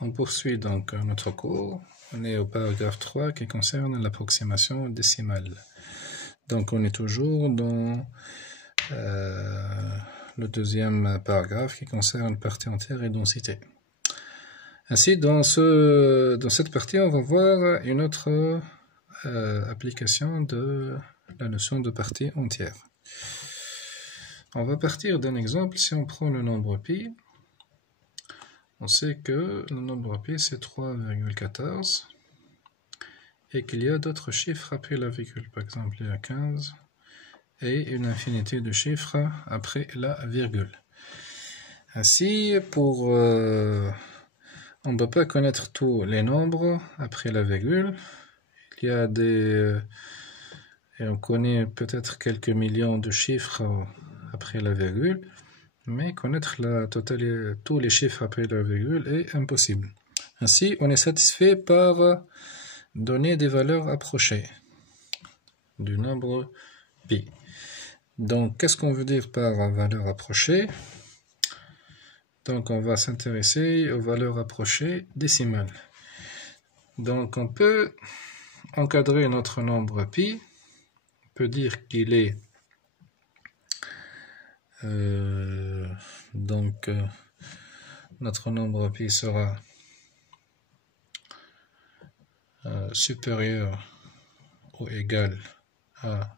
On poursuit donc notre cours. On est au paragraphe 3 qui concerne l'approximation décimale. Donc on est toujours dans le deuxième paragraphe qui concerne partie entière et densité. Ainsi, dans cette partie, on va voir une autre application de la notion de partie entière. On va partir d'un exemple. Si on prend le nombre pi, on sait que le nombre pi c'est 3,14 et qu'il y a d'autres chiffres après la virgule. Par exemple, il y a 15 et une infinité de chiffres après la virgule. Ainsi, on ne peut pas connaître tous les nombres après la virgule. Il y a et on connaît peut-être quelques millions de chiffres après la virgule, mais connaître la totalité, tous les chiffres après la virgule est impossible. Ainsi, on est satisfait par donner des valeurs approchées du nombre pi. Donc, qu'est-ce qu'on veut dire par valeur approchée? Donc, on va s'intéresser aux valeurs approchées décimales. Donc, on peut encadrer notre nombre pi. On peut dire qu'il est notre nombre pi sera supérieur ou égal à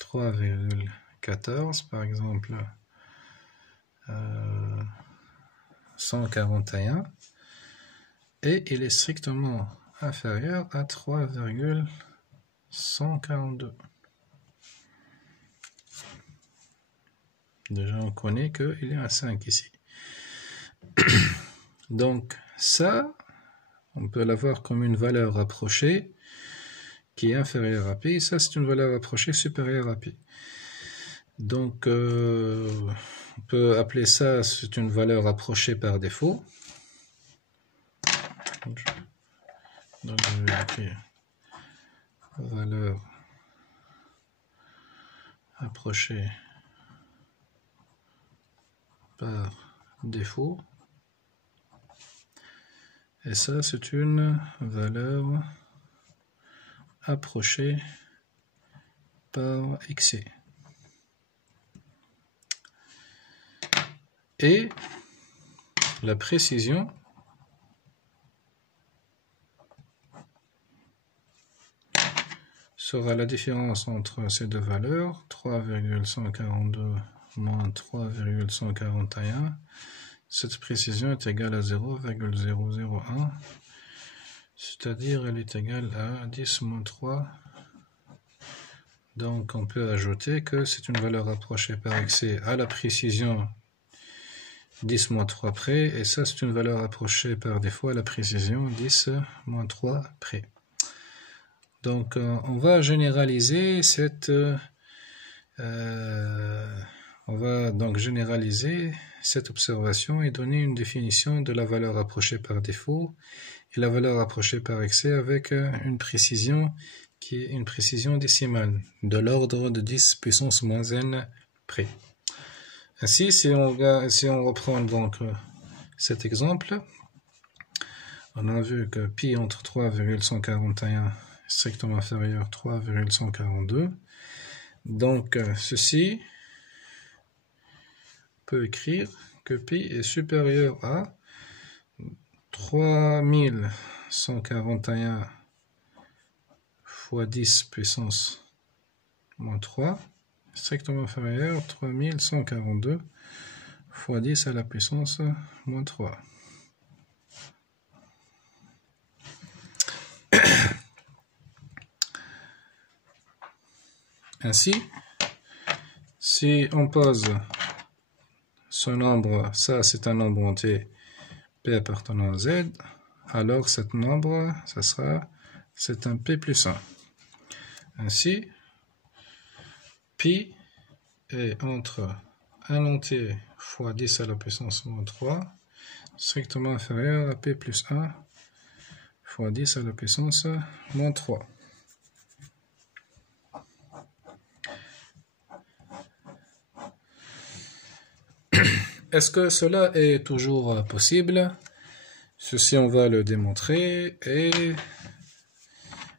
3,14, par exemple 141, et il est strictement inférieur à 3,142. Déjà, on connaît qu'il y a un 5 ici. Donc, ça, on peut l'avoir comme une valeur approchée qui est inférieure à pi. Ça, c'est une valeur approchée supérieure à pi. Donc, on peut appeler ça, c'est une valeur approchée par défaut. Donc, je vais écrire valeur approchée par défaut. Et ça, c'est une valeur approchée par excès. Et la précision sera la différence entre ces deux valeurs, 3,142 moins 3,141. Cette précision est égale à 0,001, c'est-à-dire elle est égale à 10 moins 3. Donc on peut ajouter que c'est une valeur approchée par excès à la précision 10 moins 3 près, et ça c'est une valeur approchée par défaut à la précision 10 moins 3 près. Donc on va généraliser cette observation et donner une définition de la valeur approchée par défaut et la valeur approchée par excès avec une précision qui est une précision décimale de l'ordre de 10 puissance moins n près. Ainsi, si on reprend donc cet exemple, on a vu que pi entre 3,141 est strictement inférieur à 3,142. Donc, ceci peut écrire que pi est supérieur à 3141 fois 10 puissance moins 3, strictement inférieur à 3142 fois 10 à la puissance moins 3. Ainsi, si on pose ce nombre, ça c'est un nombre entier P appartenant à Z, alors cet nombre, c'est un P plus 1. Ainsi, pi est entre 1 entier fois 10 à la puissance moins 3, strictement inférieur à P plus 1 fois 10 à la puissance moins 3. Est-ce que cela est toujours possible? Ceci, on va le démontrer, et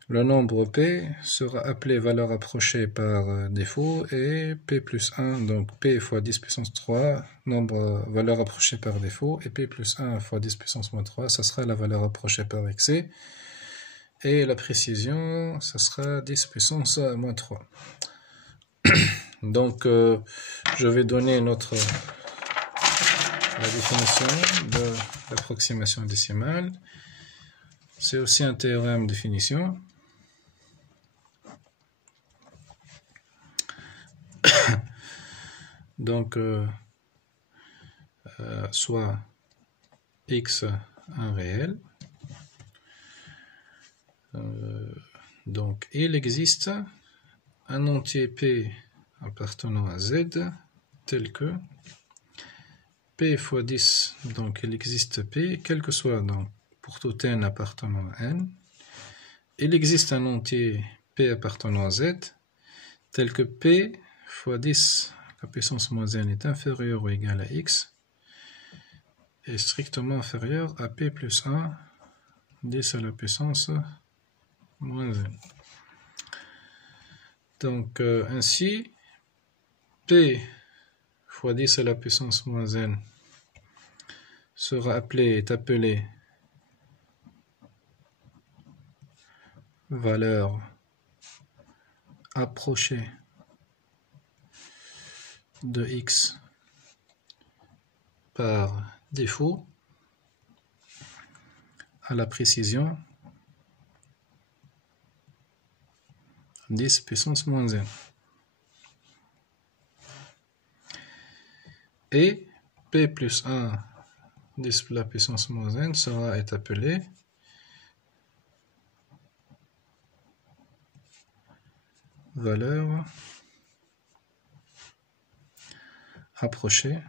le nombre P sera appelé valeur approchée par défaut, et P plus 1, donc P fois 10 puissance 3, valeur approchée par défaut, et P plus 1 fois 10 puissance moins 3, ça sera la valeur approchée par excès, et la précision, ça sera 10 puissance moins 3. Donc, je vais donner la définition de l'approximation décimale. C'est aussi un théorème de finition. Donc, soit x un réel. Donc, il existe un entier P appartenant à Z tel que P fois 10, donc il existe P, quel que soit, donc pour tout n appartenant à n. Il existe un entier P appartenant à Z tel que P fois 10, la puissance moins n est inférieure ou égale à x, est strictement inférieur à P plus 1, 10 à la puissance moins n. Donc, ainsi, P fois 10 à la puissance moins n est appelé valeur approchée de x par défaut à la précision 10 puissance moins n. Et P plus 1 10 à la puissance moins n est appelé valeur approchée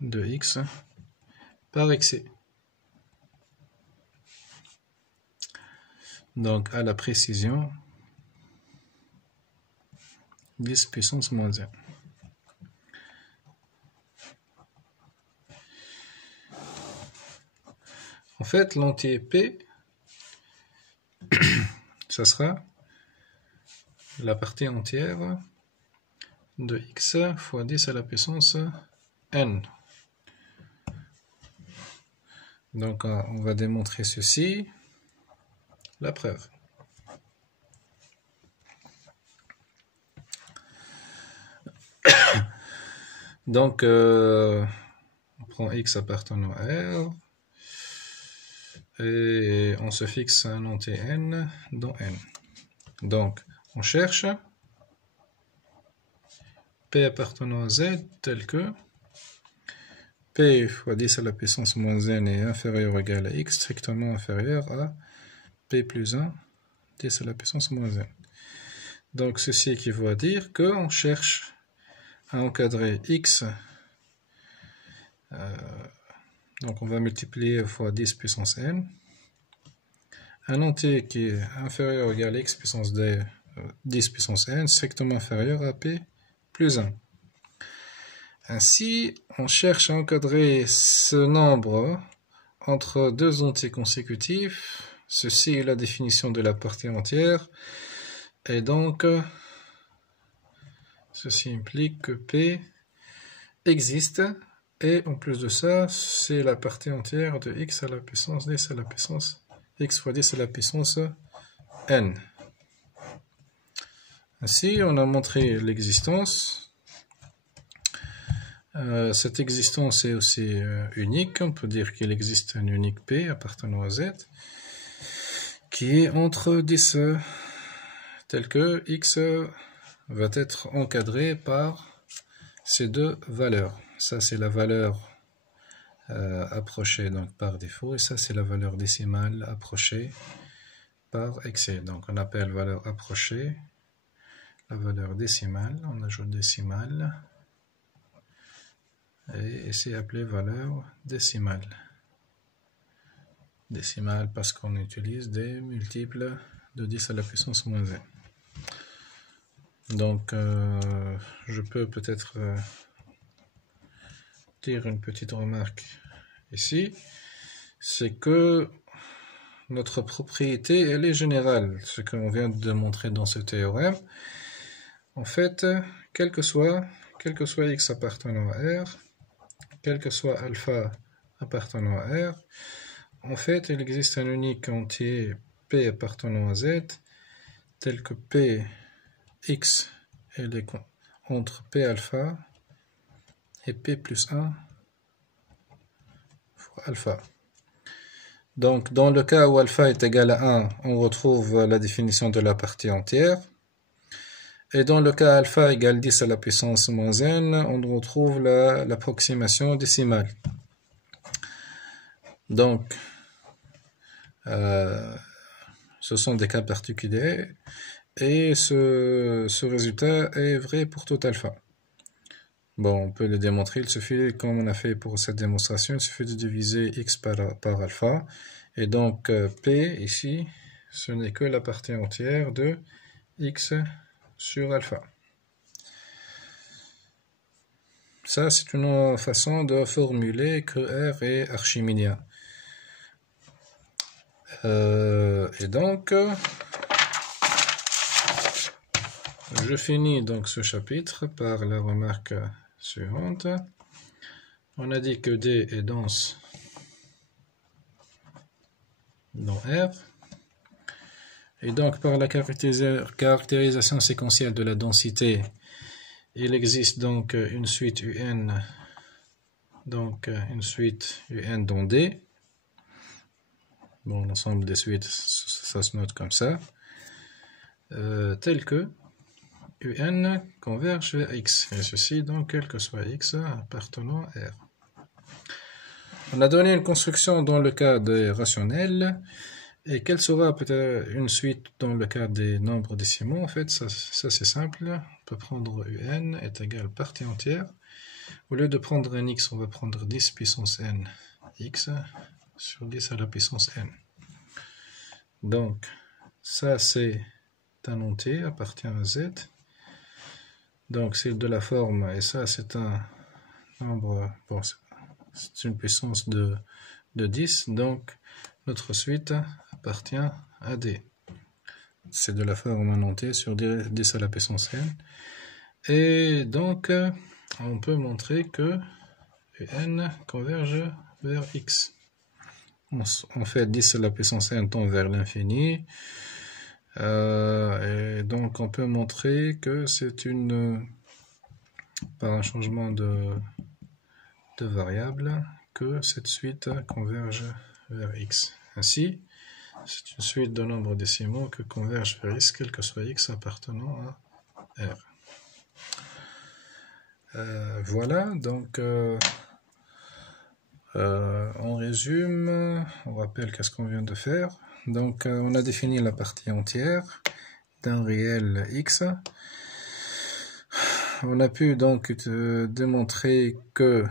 de x par excès. Donc, à la précision 10 puissance moins n. En fait, l'entier P, ça sera la partie entière de x fois 10 à la puissance n. Donc, on va démontrer ceci. La preuve. Donc, on prend x appartenant à R, et on se fixe un entier n dans n. Donc, on cherche P appartenant à Z tel que P fois 10 à la puissance moins n est inférieur ou égal à x, strictement inférieur à P plus 1, 10 à la puissance moins n. Donc, ceci équivaut à dire qu'on cherche à encadrer x, donc on va multiplier fois 10 puissance n, un entier qui est inférieur ou égal à x puissance 10 puissance n, strictement inférieur à P plus 1. Ainsi, on cherche à encadrer ce nombre entre deux entiers consécutifs. Ceci est la définition de la partie entière. Et donc, ceci implique que P existe. Et en plus de ça, c'est la partie entière de x à la puissance 10 à la puissance x fois 10 à la puissance n. Ainsi, on a montré l'existence. Cette existence est aussi unique. On peut dire qu'il existe un unique P appartenant à Z qui est entre 10 tel que x va être encadré par ces deux valeurs. Ça, c'est la valeur approchée donc par défaut, et ça, c'est la valeur décimale approchée par excès. Donc, on appelle valeur approchée la valeur décimale. On ajoute décimale. Et c'est appelé valeur décimale. Décimale parce qu'on utilise des multiples de 10 à la puissance moins n. Donc, je peux peut-être dire une petite remarque ici, c'est que notre propriété, elle est générale, ce qu'on vient de démontrer dans ce théorème. En fait, quel que soit x appartenant à R, quel que soit alpha appartenant à R, en fait, il existe un unique entier P appartenant à Z, tel que P x est entre P alpha et P plus 1 fois alpha. Donc, dans le cas où alpha est égal à 1, on retrouve la définition de la partie entière. Et dans le cas alpha égale 10 à la puissance moins n, on retrouve l'approximation décimale. Donc, ce sont des cas particuliers et ce résultat est vrai pour tout alpha. Bon, on peut le démontrer, il suffit, comme on a fait pour cette démonstration, il suffit de diviser x par alpha. Et donc, P, ici, ce n'est que la partie entière de x sur alpha. Ça, c'est une façon de formuler que R est archimidien. Et donc, je finis donc ce chapitre par la remarque suivante. On a dit que D est dense dans R. Et donc, par la caractérisation séquentielle de la densité, il existe donc une suite UN, dans D. Bon, l'ensemble des suites, ça se note comme ça. Tel que UN converge vers X. Et ceci, donc, quel que soit X appartenant à R. On a donné une construction dans le cas des rationnels. Et quelle sera peut-être une suite dans le cas des nombres décimaux? En fait, ça c'est simple. On peut prendre UN est égal partie entière. Au lieu de prendre un x, on va prendre 10 puissance n x sur 10 à la puissance n. Donc, ça c'est un entier, appartient à z. Donc, c'est de la forme, et ça c'est un nombre, bon, c'est une puissance de 10. Donc, notre suite appartient à D. C'est de la forme en entier sur 10 à la puissance n. Et donc, on peut montrer que n converge vers x. On fait 10 à la puissance n tend vers l'infini. Et donc, on peut montrer que c'est par un changement de variable, que cette suite converge vers x. Ainsi, c'est une suite de nombres décimaux que converge vers x, quel que soit x appartenant à R. Voilà, donc on résume, on rappelle qu'est-ce qu'on vient de faire. Donc on a défini la partie entière d'un réel x. On a pu donc démontrer que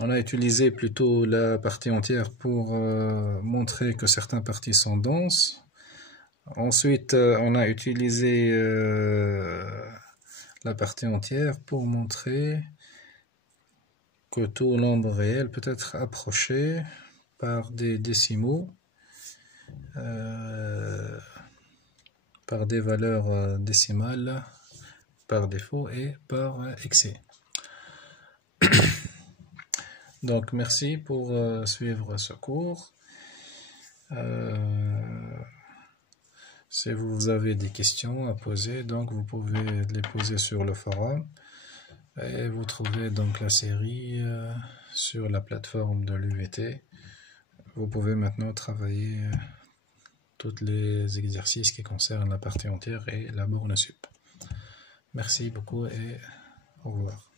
on a utilisé plutôt la partie entière pour montrer que certaines parties sont denses. Ensuite, on a utilisé la partie entière pour montrer que tout nombre réel peut être approché par des décimaux, par des valeurs décimales par défaut et par excès. Donc merci pour suivre ce cours. Si vous avez des questions à poser, donc vous pouvez les poser sur le forum. Et vous trouvez donc la série sur la plateforme de l'UVT. Vous pouvez maintenant travailler tous les exercices qui concernent la partie entière et la borne sup. Merci beaucoup et au revoir.